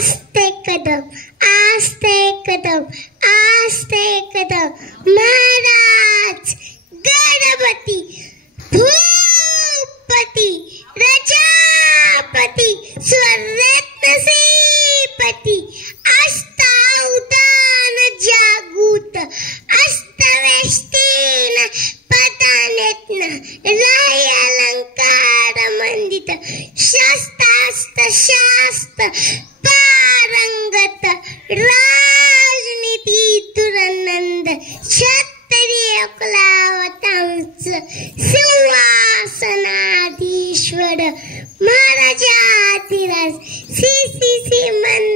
आस्ते कदम आस्ते कदम महाराज गणपती भूपती प्रजापती स्वर्णरत्न श्रीपती अष्टावधान जागूत अष्टवेष्टीन पदानेत्न राय अलंकार मंडित शास्त्रास्त्र शास्त्र पारंगत राजनीती दुरनंद क्षत्रिय कुलावतांच सिंहासनाधीश्वर महाराजाधिराज श्री श्री श्रीमंत